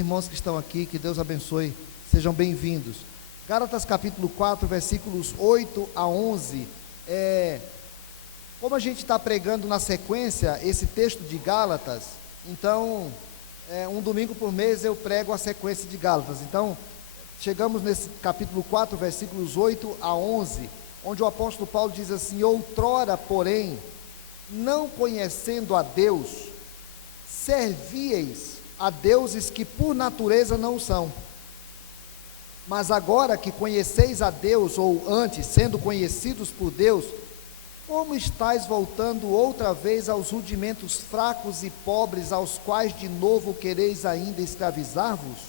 Irmãos que estão aqui, que Deus abençoe, sejam bem-vindos. Gálatas capítulo 4, versículos 8 a 11. Como a gente está pregando na sequência esse texto de Gálatas, então, um domingo por mês eu prego a sequência de Gálatas. Então, chegamos nesse capítulo 4, versículos 8 a 11, onde o apóstolo Paulo diz assim: outrora, porém, não conhecendo a Deus, servíeis a deuses que por natureza não são. Mas agora que conheceis a Deus, ou antes, sendo conhecidos por Deus, como estáis voltando outra vez aos rudimentos fracos e pobres, aos quais de novo quereis ainda escravizar-vos?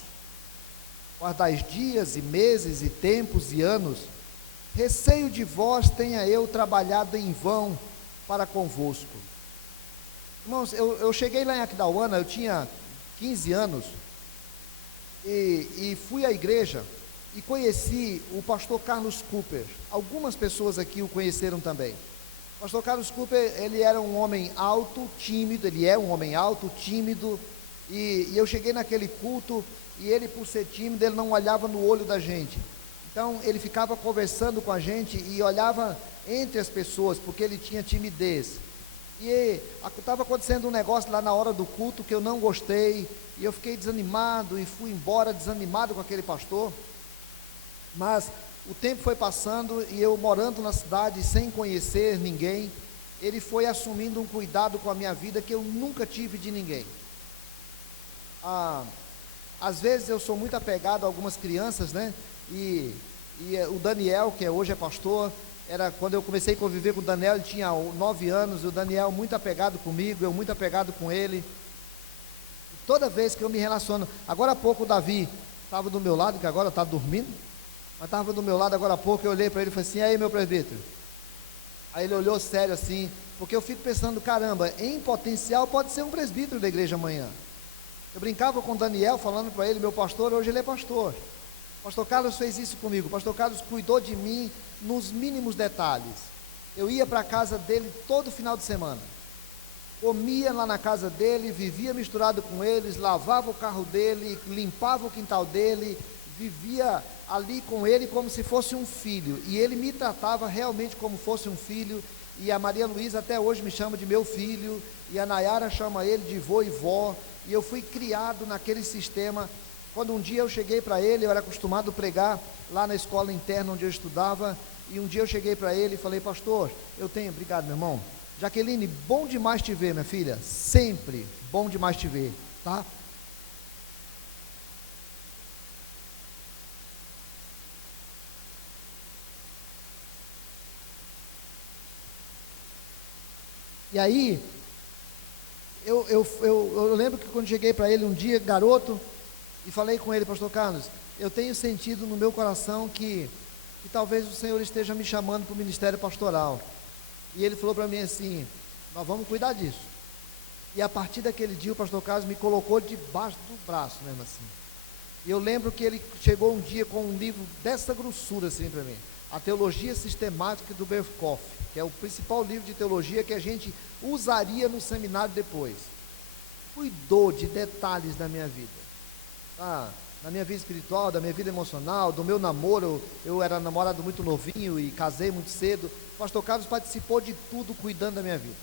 Guardais dias e meses e tempos e anos, receio de vós tenha eu trabalhado em vão para convosco. Irmãos, eu cheguei lá em Aquidauana, eu tinha 15 anos, e fui à igreja, e conheci o pastor Carlos Cooper. Algumas pessoas aqui o conheceram também. O pastor Carlos Cooper, ele era um homem alto, tímido, ele é um homem alto, tímido, e eu cheguei naquele culto, e ele, por ser tímido, ele não olhava no olho da gente. Então, ele ficava conversando com a gente, e olhava entre as pessoas, porque ele tinha timidez. E estava acontecendo um negócio lá na hora do culto que eu não gostei, e eu fiquei desanimado, e fui embora desanimado com aquele pastor. Mas o tempo foi passando, e eu morando na cidade, sem conhecer ninguém, ele foi assumindo um cuidado com a minha vida que eu nunca tive de ninguém. Às vezes eu sou muito apegado a algumas crianças, né? E o Daniel, que hoje é pastor, quando eu comecei a conviver com o Daniel, ele tinha 9 anos, e o Daniel muito apegado comigo, eu muito apegado com ele. Toda vez que eu me relaciono, agora há pouco o Davi estava do meu lado, que agora está dormindo, mas estava do meu lado agora há pouco, eu olhei para ele e falei assim: aí meu presbítero? Aí ele olhou sério assim, porque eu fico pensando, caramba, em potencial pode ser um presbítero da igreja amanhã. Eu brincava com o Daniel, falando para ele: meu pastor, hoje ele é pastor. O pastor Carlos fez isso comigo, o pastor Carlos cuidou de mim nos mínimos detalhes. Eu ia para a casa dele todo final de semana, comia lá na casa dele, vivia misturado com eles, lavava o carro dele, limpava o quintal dele, vivia ali com ele como se fosse um filho, e ele me tratava realmente como fosse um filho. E a Maria Luísa até hoje me chama de meu filho, e a Nayara chama ele de vô e vó, e eu fui criado naquele sistema. Quando um dia eu cheguei para ele, eu era acostumado a pregar lá na escola interna onde eu estudava, e um dia eu cheguei para ele e falei: pastor, obrigado meu irmão, Jaqueline, bom demais te ver, minha filha, sempre bom demais te ver, tá? E aí, eu lembro que quando cheguei para ele um dia, garoto, e falei com ele: pastor Carlos, eu tenho sentido no meu coração que talvez o Senhor esteja me chamando para o ministério pastoral. E ele falou para mim assim: nós vamos cuidar disso. E a partir daquele dia o pastor Carlos me colocou debaixo do braço mesmo assim. E eu lembro que ele chegou um dia com um livro dessa grossura assim para mim: A Teologia Sistemática do Berkhoff, que é o principal livro de teologia que a gente usaria no seminário depois. Cuidou de detalhes da minha vida, na minha vida espiritual, da minha vida emocional, do meu namoro. Eu era namorado muito novinho e casei muito cedo. O pastor Carlos participou de tudo, cuidando da minha vida.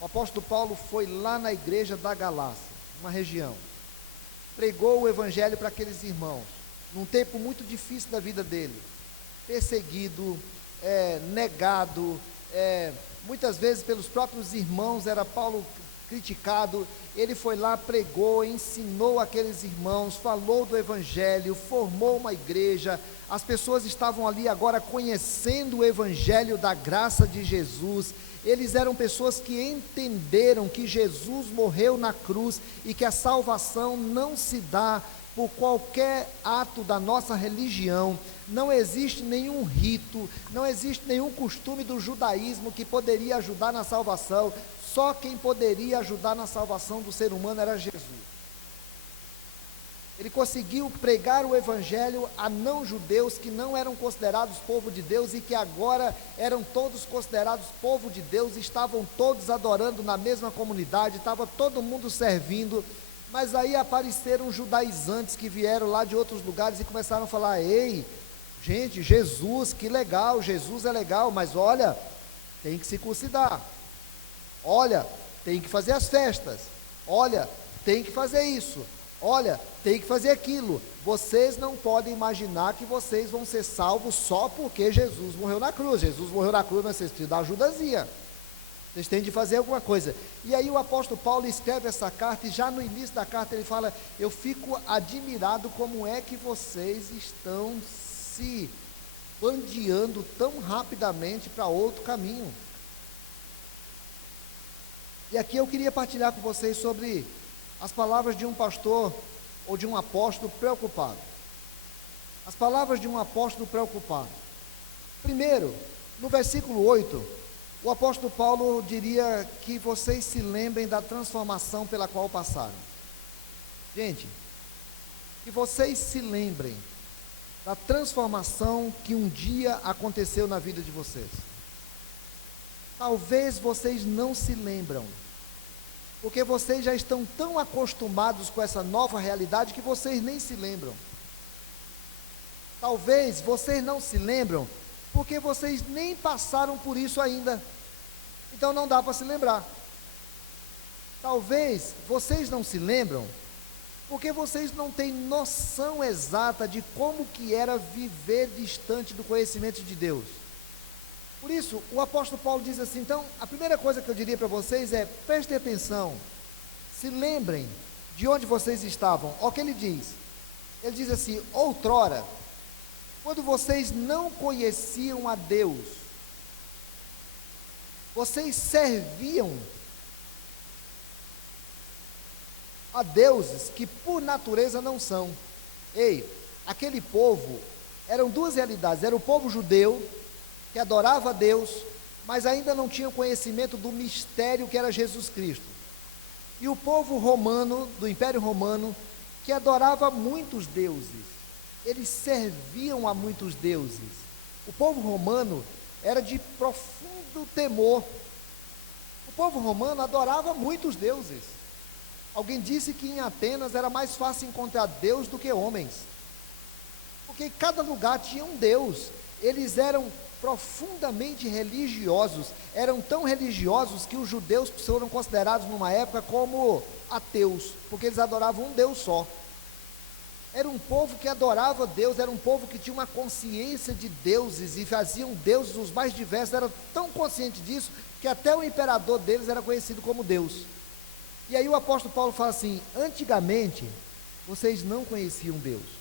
O apóstolo Paulo foi lá na igreja da Galácia, uma região, pregou o evangelho para aqueles irmãos, num tempo muito difícil da vida dele, perseguido, negado, muitas vezes pelos próprios irmãos, era Paulo criticado. Ele foi lá, pregou, ensinou aqueles irmãos, falou do evangelho, formou uma igreja. As pessoas estavam ali agora conhecendo o evangelho da graça de Jesus. Eles eram pessoas que entenderam que Jesus morreu na cruz e que a salvação não se dá por qualquer ato da nossa religião. Não existe nenhum rito, não existe nenhum costume do judaísmo que poderia ajudar na salvação. Só quem poderia ajudar na salvação do ser humano era Jesus. Ele conseguiu pregar o evangelho a não-judeus que não eram considerados povo de Deus e que agora eram todos considerados povo de Deus, estavam todos adorando na mesma comunidade, estava todo mundo servindo. Mas aí apareceram judaizantes que vieram lá de outros lugares e começaram a falar: ei, gente, Jesus, que legal, Jesus é legal, mas olha, tem que se circuncidar, olha, tem que fazer as festas, olha, tem que fazer isso, olha, tem que fazer aquilo. Vocês não podem imaginar que vocês vão ser salvos só porque Jesus morreu na cruz. Jesus morreu na cruz, mas vocês precisam dar ajudazinha. Vocês têm de fazer alguma coisa. E aí o apóstolo Paulo escreve essa carta, e já no início da carta ele fala: eu fico admirado como é que vocês estão se bandeando tão rapidamente para outro caminho. E aqui eu queria partilhar com vocês sobre as palavras de um pastor ou de um apóstolo preocupado. As palavras de um apóstolo preocupado. Primeiro, no versículo 8, o apóstolo Paulo diria que vocês se lembrem da transformação pela qual passaram. Gente, que vocês se lembrem da transformação que um dia aconteceu na vida de vocês. Talvez vocês não se lembram, porque vocês já estão tão acostumados com essa nova realidade que vocês nem se lembram. Talvez vocês não se lembram, porque vocês nem passaram por isso ainda, então não dá para se lembrar. Talvez vocês não se lembram, porque vocês não têm noção exata de como que era viver distante do conhecimento de Deus. Por isso, o apóstolo Paulo diz assim: então, a primeira coisa que eu diria para vocês é: prestem atenção, se lembrem de onde vocês estavam. Olha o que ele diz. Ele diz assim: outrora, quando vocês não conheciam a Deus, vocês serviam a deuses que por natureza não são. Ei, aquele povo, eram duas realidades: era o povo judeu, que adorava a Deus, mas ainda não tinha conhecimento do mistério que era Jesus Cristo. E o povo romano, do Império Romano, que adorava muitos deuses. Eles serviam a muitos deuses. O povo romano era de profundo temor. O povo romano adorava muitos deuses. Alguém disse que em Atenas era mais fácil encontrar Deus do que homens, porque cada lugar tinha um Deus. Eles eram profundamente religiosos, eram tão religiosos que os judeus foram considerados numa época como ateus, porque eles adoravam um Deus só. Era um povo que adorava Deus, era um povo que tinha uma consciência de deuses, e faziam deuses os mais diversos, era tão consciente disso, que até o imperador deles era conhecido como Deus. E aí o apóstolo Paulo fala assim: antigamente, vocês não conheciam Deus.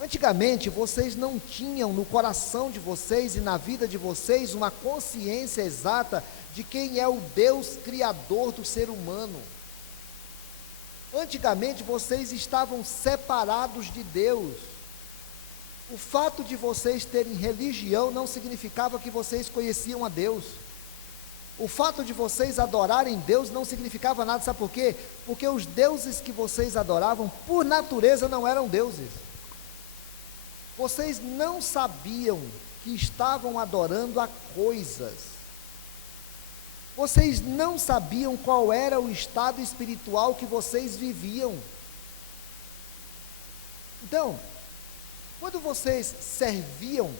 Antigamente, vocês não tinham no coração de vocês e na vida de vocês uma consciência exata de quem é o Deus criador do ser humano. Antigamente, vocês estavam separados de Deus. O fato de vocês terem religião não significava que vocês conheciam a Deus. O fato de vocês adorarem Deus não significava nada, sabe por quê? Porque os deuses que vocês adoravam, por natureza, não eram deuses. Vocês não sabiam que estavam adorando a coisas. Vocês não sabiam qual era o estado espiritual que vocês viviam. Então, quando vocês serviam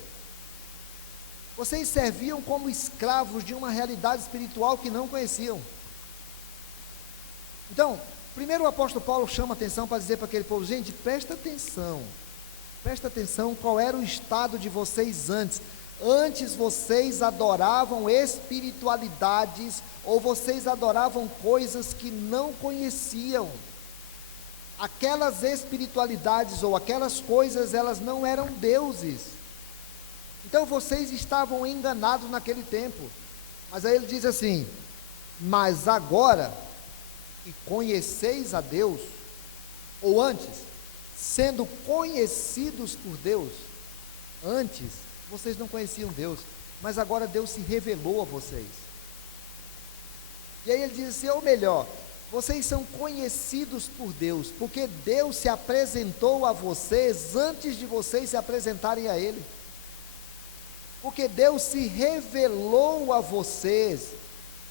como escravos de uma realidade espiritual que não conheciam. Então, primeiro o apóstolo Paulo chama atenção para dizer para aquele povo: gente, presta atenção qual era o estado de vocês antes. Antes vocês adoravam espiritualidades, ou vocês adoravam coisas que não conheciam. Aquelas espiritualidades ou aquelas coisas, elas não eram deuses. Então vocês estavam enganados naquele tempo. Mas aí ele diz assim: mas agora que conheceis a Deus, ou antes, sendo conhecidos por Deus, antes vocês não conheciam Deus, mas agora Deus se revelou a vocês. E aí ele diz assim, ou melhor, vocês são conhecidos por Deus, porque Deus se apresentou a vocês antes de vocês se apresentarem a Ele. Porque Deus se revelou a vocês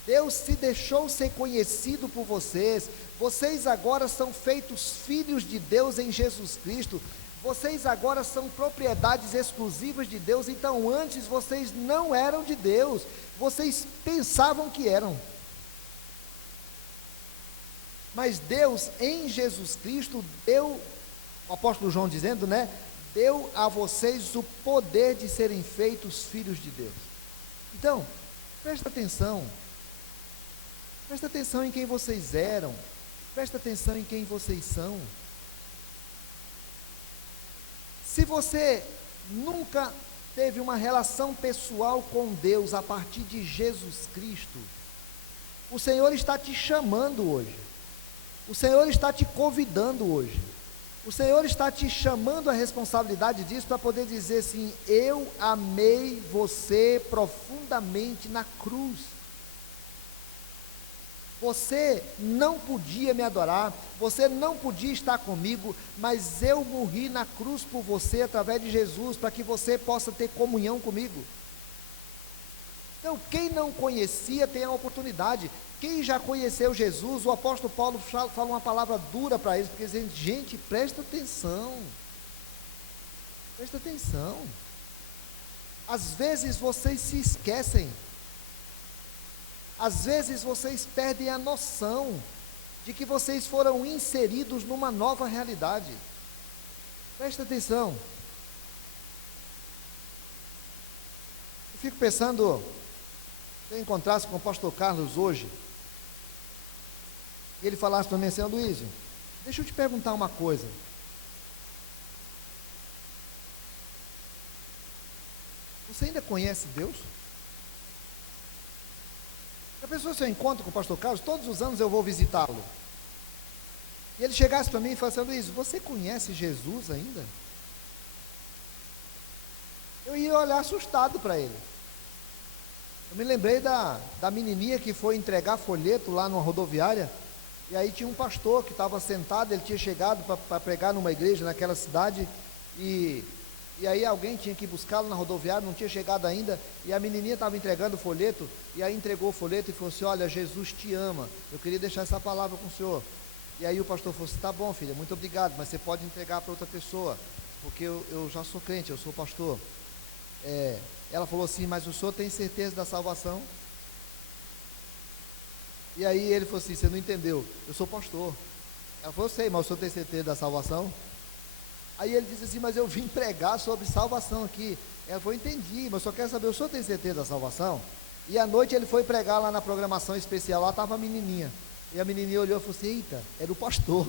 Deus se deixou ser conhecido por vocês. Vocês agora são feitos filhos de Deus em Jesus Cristo. Vocês agora são propriedades exclusivas de Deus. Então antes vocês não eram de Deus, vocês pensavam que eram. Mas Deus em Jesus Cristo deu, o apóstolo João dizendo, né? Deu a vocês o poder de serem feitos filhos de Deus. Então, presta atenção em quem vocês eram, presta atenção em quem vocês são. Se você nunca teve uma relação pessoal com Deus a partir de Jesus Cristo, o Senhor está te chamando hoje, o Senhor está te convidando hoje, o Senhor está te chamando a responsabilidade disso para poder dizer assim: eu amei você profundamente na cruz. Você não podia me adorar, você não podia estar comigo, mas eu morri na cruz por você através de Jesus, para que você possa ter comunhão comigo. Então, quem não conhecia tem a oportunidade. Quem já conheceu Jesus, o apóstolo Paulo fala uma palavra dura para eles, porque dizendo: gente, presta atenção. Presta atenção. Às vezes vocês se esquecem. Às vezes vocês perdem a noção de que vocês foram inseridos numa nova realidade. Presta atenção. Eu fico pensando, se eu encontrasse com o pastor Carlos hoje, e ele falasse para mim assim: Luísio, deixa eu te perguntar uma coisa. Você ainda conhece Deus? A pessoa, se eu encontro com o pastor Carlos, todos os anos eu vou visitá-lo, e ele chegasse para mim e falasse: Luísio, você conhece Jesus ainda? Eu ia olhar assustado para ele. Eu me lembrei da menininha que foi entregar folheto lá numa rodoviária, e aí tinha um pastor que estava sentado, ele tinha chegado para pregar numa igreja naquela cidade, e aí alguém tinha que buscá-lo na rodoviária, não tinha chegado ainda, e a menininha estava entregando o folheto, e aí entregou o folheto e falou assim: olha, Jesus te ama, eu queria deixar essa palavra com o senhor. E aí o pastor falou assim: tá bom, filha, muito obrigado, mas você pode entregar para outra pessoa, porque eu já sou crente, eu sou pastor. Ela falou assim: mas o senhor tem certeza da salvação? E aí ele falou assim: você não entendeu, eu sou pastor. Ela falou: eu sei, mas o senhor tem certeza da salvação? Aí ele disse assim: mas eu vim pregar sobre salvação aqui. Ela falou: entendi, mas só quero saber, o senhor tem certeza da salvação? E à noite ele foi pregar lá na programação especial, lá estava a menininha, e a menininha olhou e falou assim: eita, era o pastor.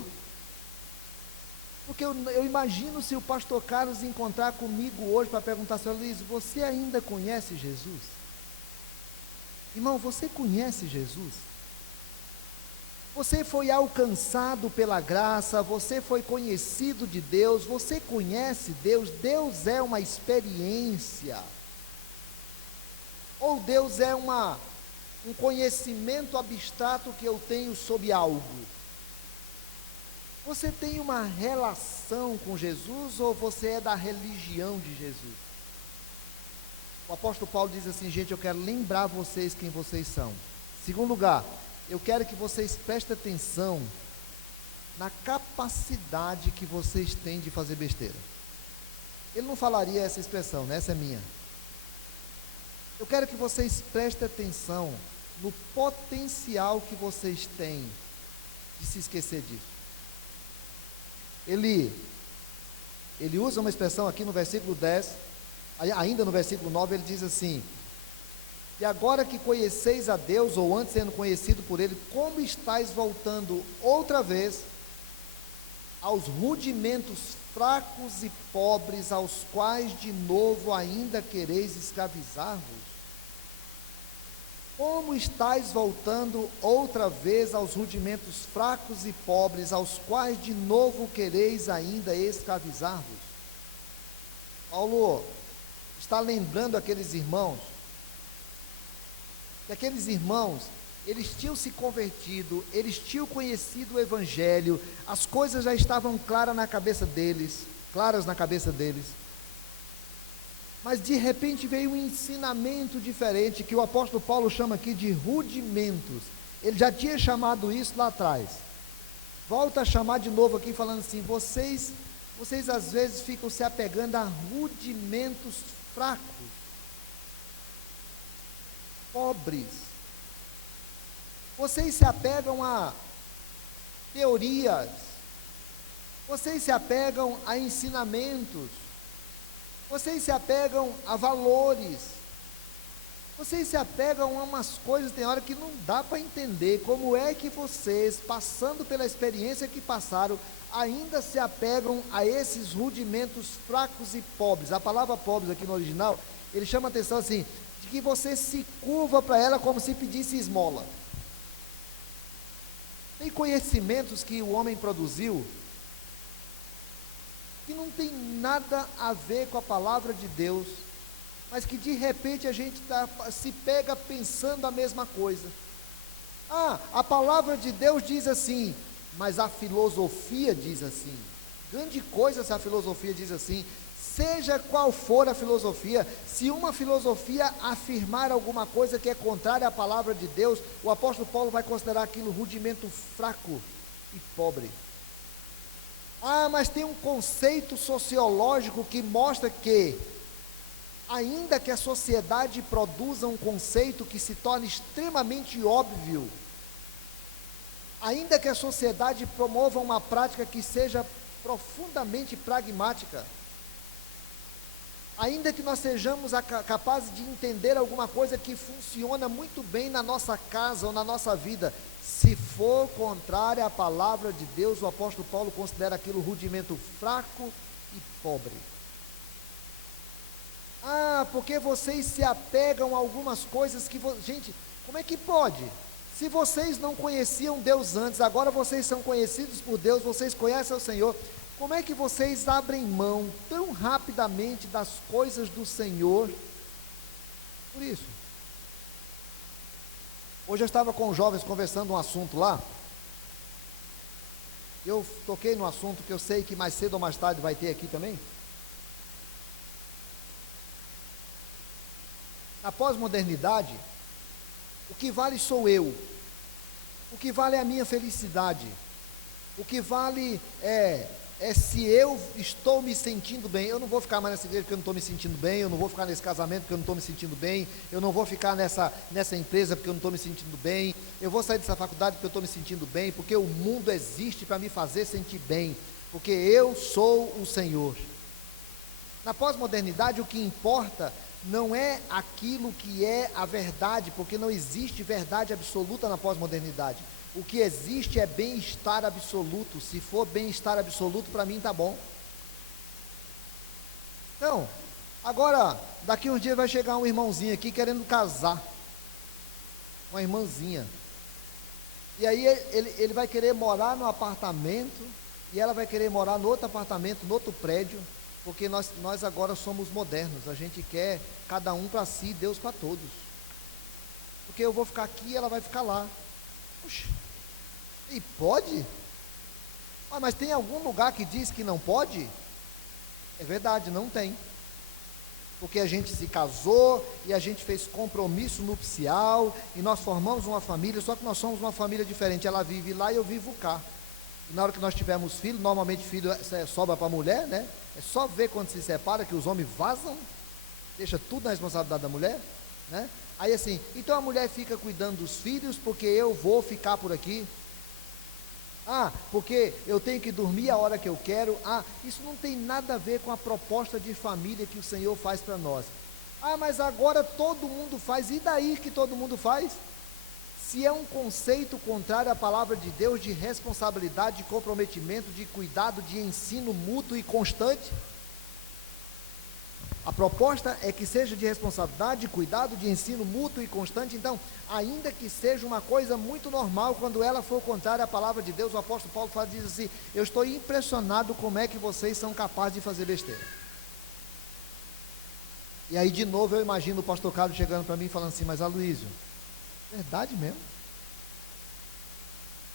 Porque eu imagino se o pastor Carlos encontrar comigo hoje para perguntar assim: Luiz, você ainda conhece Jesus? Irmão, você conhece Jesus? Você foi alcançado pela graça, você foi conhecido de Deus, você conhece Deus? Deus é uma experiência, ou Deus é um conhecimento abstrato que eu tenho sobre algo? Você tem uma relação com Jesus, ou você é da religião de Jesus? O apóstolo Paulo diz assim: gente, eu quero lembrar vocês quem vocês são. Segundo lugar, eu quero que vocês prestem atenção na capacidade que vocês têm de fazer besteira. Ele não falaria essa expressão, né? Essa é minha. Eu quero que vocês prestem atenção no potencial que vocês têm de se esquecer disso. Ele usa uma expressão aqui no versículo 10, ainda no versículo 9, ele diz assim: e agora que conheceis a Deus, ou antes sendo conhecido por Ele, como estáis voltando outra vez aos rudimentos fracos e pobres, aos quais de novo ainda quereis escravizar-vos? Como estáis voltando outra vez aos rudimentos fracos e pobres, aos quais de novo quereis ainda escravizar-vos? Paulo está lembrando aqueles irmãos, que aqueles irmãos, eles tinham se convertido, eles tinham conhecido o Evangelho, as coisas já estavam claras na cabeça deles, mas de repente veio um ensinamento diferente, que o apóstolo Paulo chama aqui de rudimentos. Ele já tinha chamado isso lá atrás, volta a chamar de novo aqui, falando assim: vocês às vezes ficam se apegando a rudimentos fracos, pobres. Vocês se apegam a teorias, vocês se apegam a ensinamentos, vocês se apegam a valores, vocês se apegam a umas coisas, tem hora que não dá para entender como é que vocês, passando pela experiência que passaram, ainda se apegam a esses rudimentos fracos e pobres. A palavra pobres aqui no original, ele chama a atenção assim, de que você se curva para ela como se pedisse esmola. Tem conhecimentos que o homem produziu que não tem nada a ver com a palavra de Deus, mas que de repente a gente se pega pensando a mesma coisa. A palavra de Deus diz assim, mas a filosofia diz assim. Grande coisa se a filosofia diz assim. Seja qual for a filosofia, se uma filosofia afirmar alguma coisa que é contrária à palavra de Deus, o apóstolo Paulo vai considerar aquilo rudimento fraco e pobre. Mas tem um conceito sociológico que mostra que, ainda que a sociedade produza um conceito que se torne extremamente óbvio, ainda que a sociedade promova uma prática que seja profundamente pragmática, ainda que nós sejamos capazes de entender alguma coisa que funciona muito bem na nossa casa ou na nossa vida, se for contrária à palavra de Deus, o apóstolo Paulo considera aquilo rudimento fraco e pobre. Porque vocês se apegam a algumas coisas que... Gente, como é que pode? Se vocês não conheciam Deus antes, agora vocês são conhecidos por Deus, vocês conhecem o Senhor, como é que vocês abrem mão tão rapidamente das coisas do Senhor? Por isso. Hoje eu estava com os jovens conversando um assunto lá. Eu toquei no assunto que eu sei que mais cedo ou mais tarde vai ter aqui também. Na pós-modernidade, o que vale sou eu. O que vale é a minha felicidade. O que vale é se eu estou me sentindo bem. Eu não vou ficar mais nessa igreja porque eu não estou me sentindo bem, eu não vou ficar nesse casamento porque eu não estou me sentindo bem, eu não vou ficar nessa empresa porque eu não estou me sentindo bem, eu vou sair dessa faculdade porque eu estou me sentindo bem, porque o mundo existe para me fazer sentir bem, porque eu sou o Senhor. Na pós-modernidade, o que importa não é aquilo que é a verdade, porque não existe verdade absoluta na pós-modernidade. O que existe é bem-estar absoluto. Se for bem-estar absoluto, para mim está bom. Então, agora, daqui uns dias vai chegar um irmãozinho aqui querendo casar, uma irmãzinha, e aí ele vai querer morar no apartamento, e ela vai querer morar no outro apartamento, no outro prédio, porque nós agora somos modernos, a gente quer cada um para si, Deus para todos, porque eu vou ficar aqui e ela vai ficar lá. Puxa, e pode? Mas tem algum lugar que diz que não pode? É verdade, não tem, porque a gente se casou, e a gente fez compromisso nupcial, e nós formamos uma família, só que nós somos uma família diferente, ela vive lá e eu vivo cá, e na hora que nós tivermos filho, normalmente filho sobra para a mulher, né? É só ver quando se separa que os homens vazam, deixa tudo na responsabilidade da mulher, né? Aí assim, então a mulher fica cuidando dos filhos, porque eu vou ficar por aqui, porque eu tenho que dormir a hora que eu quero, isso não tem nada a ver com a proposta de família que o Senhor faz para nós. Mas agora todo mundo faz, e daí que todo mundo faz? Se é um conceito contrário à palavra de Deus, de responsabilidade, de comprometimento, de cuidado, de ensino mútuo e constante, a proposta é que seja de responsabilidade, de cuidado, de ensino mútuo e constante. Então, ainda que seja uma coisa muito normal, quando ela for contrária à palavra de Deus, o apóstolo Paulo diz assim: eu estou impressionado como é que vocês são capazes de fazer besteira. E aí de novo eu imagino o pastor Carlos chegando para mim e falando assim: mas Aloysio, verdade mesmo?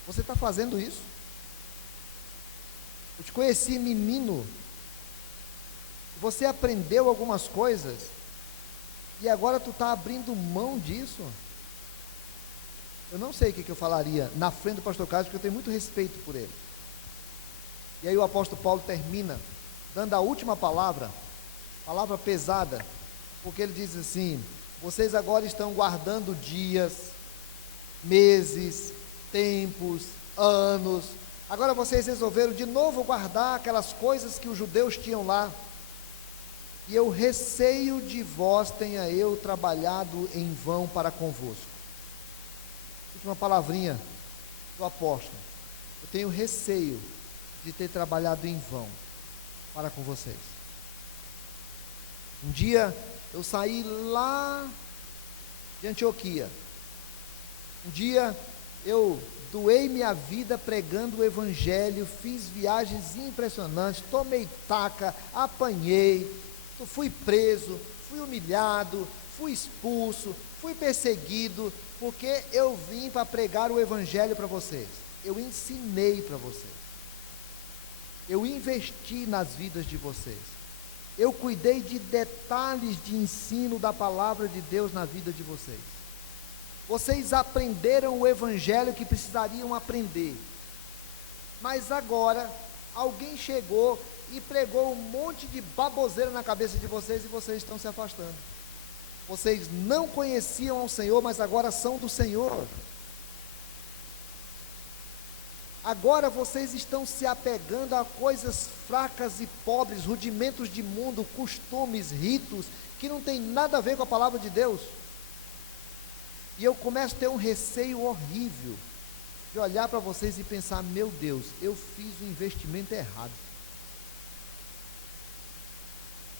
Você está fazendo isso? Eu te conheci menino, Você aprendeu algumas coisas e agora tu está abrindo mão disso. Eu não sei o que eu falaria na frente do pastor Carlos, porque eu tenho muito respeito por ele. E aí o apóstolo Paulo termina dando a última palavra pesada, porque ele diz assim: vocês agora estão guardando dias, meses, tempos, anos. Agora vocês resolveram de novo guardar aquelas coisas que os judeus tinham lá. E eu receio de vós tenha eu trabalhado em vão para convosco. Última palavrinha do apóstolo. Eu tenho receio de ter trabalhado em vão para com vocês. Um dia eu saí lá de Antioquia. Um dia eu doei minha vida pregando o evangelho, fiz viagens impressionantes, tomei taca, apanhei, fui preso, fui humilhado, fui expulso, fui perseguido, porque eu vim para pregar o evangelho para vocês. Eu ensinei para vocês. Eu investi nas vidas de vocês. Eu cuidei de detalhes de ensino da palavra de Deus na vida de vocês. Vocês aprenderam o evangelho que precisariam aprender. Mas agora, alguém chegou e pregou um monte de baboseira na cabeça de vocês e vocês estão se afastando. Vocês não conheciam ao Senhor, mas agora são do Senhor. Agora vocês estão se apegando a coisas fracas e pobres, rudimentos de mundo, costumes, ritos, que não tem nada a ver com a palavra de Deus. E eu começo a ter um receio horrível de olhar para vocês e pensar: meu Deus, eu fiz o investimento errado.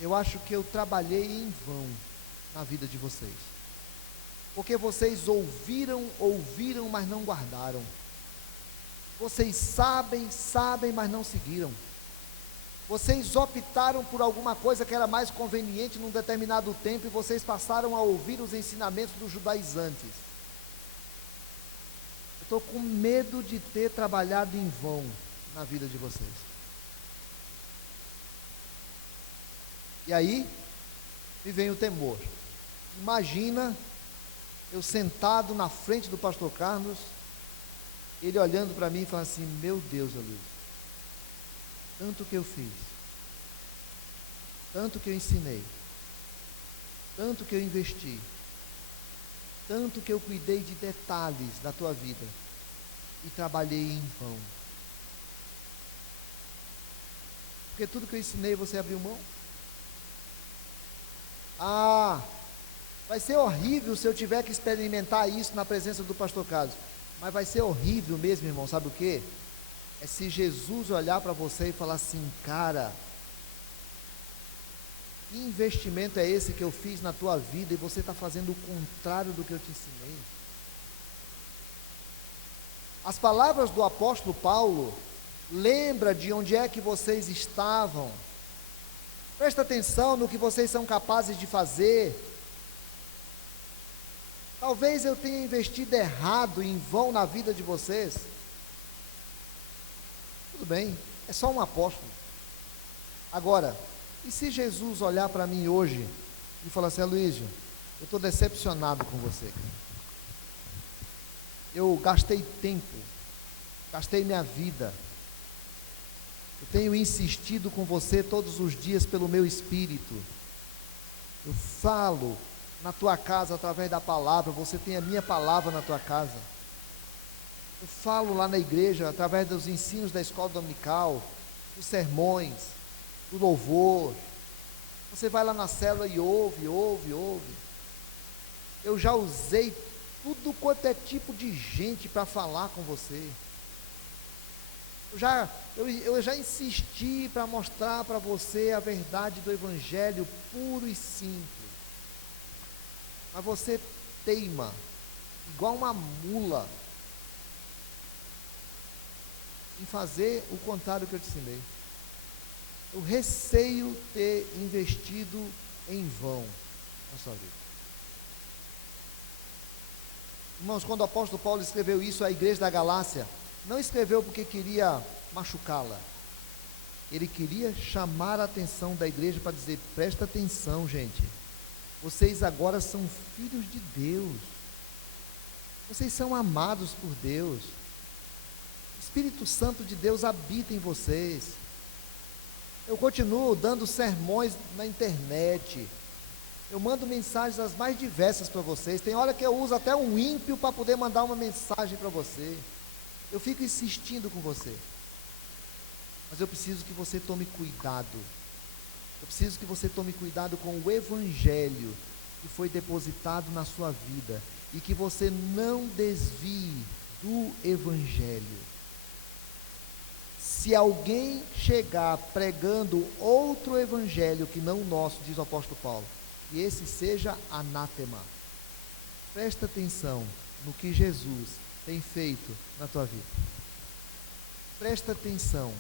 Eu acho que eu trabalhei em vão na vida de vocês. Porque vocês ouviram, mas não guardaram. Vocês sabem, mas não seguiram. Vocês optaram por alguma coisa que era mais conveniente num determinado tempo e vocês passaram a ouvir os ensinamentos dos judaizantes. Eu estou com medo de ter trabalhado em vão na vida de vocês. E aí, me vem o temor. Imagina eu sentado na frente do pastor Carlos, ele olhando para mim e falando assim: meu Deus, Luiz, tanto que eu fiz, tanto que eu ensinei, tanto que eu investi, tanto que eu cuidei de detalhes da tua vida e trabalhei em vão. Porque tudo que eu ensinei você abriu mão? Vai ser horrível se eu tiver que experimentar isso na presença do pastor Carlos. Mas vai ser horrível mesmo, irmão, sabe o quê? É se Jesus olhar para você e falar assim: cara, que investimento é esse que eu fiz na tua vida e você está fazendo o contrário do que eu te ensinei? As palavras do apóstolo Paulo: lembra de onde é que vocês estavam, presta atenção no que vocês são capazes de fazer. Talvez eu tenha investido errado, em vão na vida de vocês. Tudo bem, é só um apóstolo. Agora, e se Jesus olhar para mim hoje e falar assim: Aloysio, eu estou decepcionado com você. Eu gastei tempo, gastei minha vida, eu tenho insistido com você todos os dias pelo meu espírito. Eu falo na tua casa através da palavra, você tem a minha palavra na tua casa. Eu falo lá na igreja através dos ensinos da escola dominical, dos sermões, do louvor. Você vai lá na célula e ouve. Eu já usei tudo quanto é tipo de gente para falar com você. Eu já insisti para mostrar para você a verdade do evangelho puro e simples. Mas você teima, igual uma mula, em fazer o contrário que eu te ensinei. Eu receio ter investido em vão na sua vida. Irmãos, quando o apóstolo Paulo escreveu isso à igreja da Galácia, não escreveu porque queria machucá-la. Ele queria chamar a atenção da igreja para dizer: presta atenção, gente, vocês agora são filhos de Deus, vocês são amados por Deus, o Espírito Santo de Deus habita em vocês. Eu continuo dando sermões na internet, eu mando mensagens as mais diversas para vocês. Tem hora que eu uso até um ímpio para poder mandar uma mensagem para você. Eu fico insistindo com você, mas eu preciso que você tome cuidado. Eu preciso que você tome cuidado com o evangelho que foi depositado na sua vida, e que você não desvie do evangelho. Se alguém chegar pregando outro evangelho que não o nosso, diz o apóstolo Paulo, que esse seja anátema. Presta atenção no que Jesus tem feito na tua vida. Presta atenção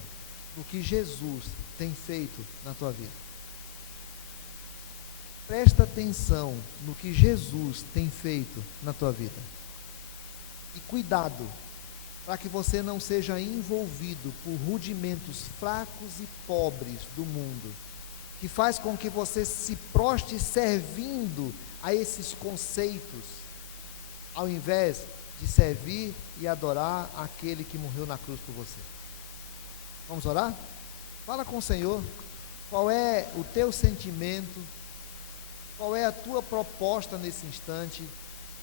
no que Jesus tem feito na tua vida. Presta atenção no que Jesus tem feito na tua vida. E cuidado, para que você não seja envolvido por rudimentos fracos e pobres do mundo, que faz com que você se prostre servindo a esses conceitos, ao invés de servir e adorar aquele que morreu na cruz por você. Vamos orar? Fala com o Senhor. Qual é o teu sentimento? Qual é a tua proposta nesse instante?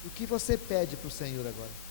O que você pede para o Senhor agora?